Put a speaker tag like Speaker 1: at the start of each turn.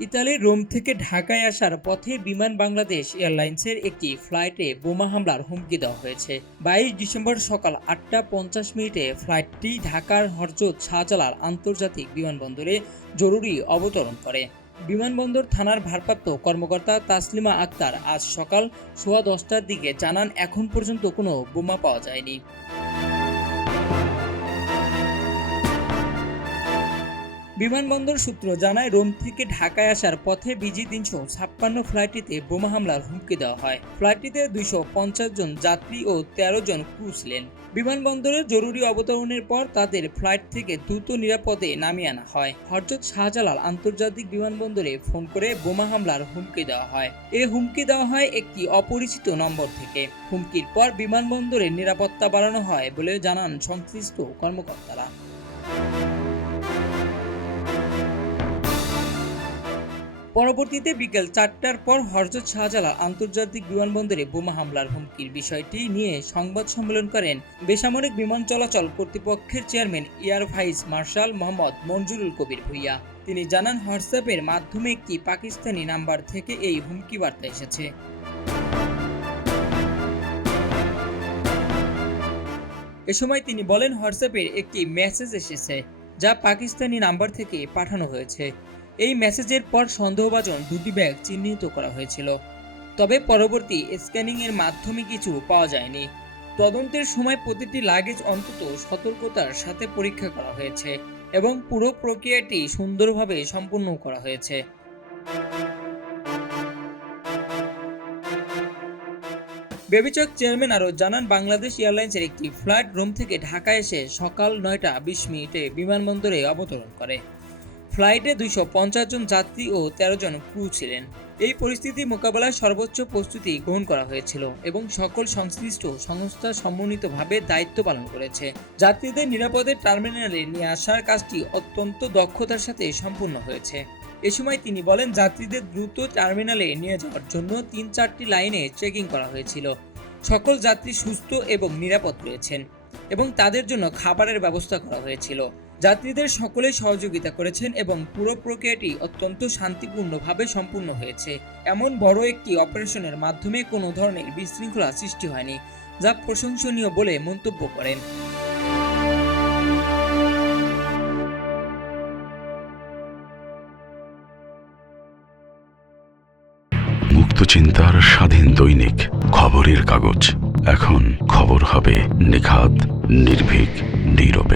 Speaker 1: ইতালির রোম থেকে ঢাকায় আসার পথে বিমান বাংলাদেশ এয়ারলাইন্সের একটি ফ্লাইটে বোমা হামলার হুমকি দেওয়া হয়েছে। বাইশ ডিসেম্বর সকাল আটটা পঞ্চাশ মিনিটে ফ্লাইটটি ঢাকার হরজত শাহজালাল আন্তর্জাতিক বিমানবন্দরে জরুরি অবতরণ করে। বিমানবন্দর থানার ভারপ্রাপ্ত কর্মকর্তা তাসলিমা আক্তার আজ সকাল সোয়া দশটার দিকে জানান, এখন পর্যন্ত কোনো বোমা পাওয়া যায়নি। বিমানবন্দর সূত্র জানায়, রোম থেকে ঢাকায় আসার পথে বিজি তিনশো ছাপ্পান্ন ফ্লাইটটিতে বোমা হামলার হুমকি দেওয়া হয়। ফ্লাইটটিতে দুইশো পঞ্চাশ জন যাত্রী ও তেরো জন ক্রু ছিলেন। বিমানবন্দরে জরুরি অবতরণের পর তাদের ফ্লাইট থেকে দ্রুত নিরাপদে নামিয়ে আনা হয়। হরজত শাহজালাল আন্তর্জাতিক বিমানবন্দরে ফোন করে বোমা হামলার হুমকি দেওয়া হয়। এ হুমকি দেওয়া হয় একটি অপরিচিত নম্বর থেকে। হুমকির পর বিমানবন্দরে নিরাপত্তা বাড়ানো হয় বলে জানান সংশ্লিষ্ট কর্মকর্তারা। পরবর্তীতে বিকেল চারটার পর হরজত শাহজালাল আন্তর্জাতিক বিমানবন্দরে বোমা হামলার হুমকির বিষয়টি নিয়ে সংবাদ সম্মেলন করেন বেসামরিক বিমান চলাচল কর্তৃপক্ষের chairman air vice marshal Mohammad Manjurul Kabir Bhuiyan. তিনি জানান, হোয়াটসঅ্যাপের মাধ্যমে একটি পাকিস্তানি নাম্বার থেকে এই হুমকি বার্তা এসেছে। এ সময় তিনি বলেন, হোয়াটসঅ্যাপের একটি মেসেজ এসেছে, যা পাকিস্তানি নাম্বার থেকে পাঠানো হয়েছে। এই মেসেজের পর সন্দেহভাজন দুটি ব্যাগ চিহ্নিত করা হয়েছিল। তবে পরবর্তী স্ক্যানিংয়ের মাধ্যমে কিছু পাওয়া যায়নি। তদন্তের সময় প্রতিটি লাগেজ অন্তত সতর্কতার সাথে পরীক্ষা করা হয়েছে এবং পুরো প্রক্রিয়াটি সুন্দরভাবে সম্পূর্ণ করা হয়েছে। বেবিচক চেয়ারম্যান আরও জানান, বাংলাদেশ এয়ারলাইন্সের একটি ফ্লাইট রুম থেকে ঢাকা এসে সকাল নয়টা বিশ মিনিটে বিমানবন্দরে অবতরণ করে। ফ্লাইটে দুইশো পঞ্চাশ জন যাত্রী ও তেরো জন ক্রু ছিলেন। এই পরিস্থিতি মোকাবেলায় সর্বোচ্চ প্রস্তুতি গ্রহণ করা হয়েছিল এবং সকল সংশ্লিষ্ট সংস্থা সমন্বিতভাবে দায়িত্ব পালন করেছে। যাত্রীদের নিরাপদে টার্মিনালে নিয়ে আসার কাজটি অত্যন্ত দক্ষতার সাথে সম্পূর্ণ হয়েছে। এ সময় তিনি বলেন, যাত্রীদের দ্রুত টার্মিনালে নিয়ে যাওয়ার জন্য তিন চারটি লাইনে চেকিং করা হয়েছিল। সকল যাত্রী সুস্থ এবং নিরাপদ রয়েছেন এবং তাদের জন্য খাবারের ব্যবস্থা করা হয়েছিল। যাত্রীদের সকলে সহযোগিতা করেছেন এবং পুরো প্রক্রিয়াটি অত্যন্ত শান্তিপূর্ণভাবে সম্পূর্ণ হয়েছে। এমন বড় একটি অপারেশনের মাধ্যমে কোনো ধরনের বিশৃঙ্খলা সৃষ্টি হয়নি, যা প্রশংসনীয় বলে মন্তব্য করেন।
Speaker 2: মুক্ত চিন্তার স্বাধীন দৈনিক খবরের কাগজ। এখন খবর হবে নিখাত, নির্ভীক নিরপেক্ষ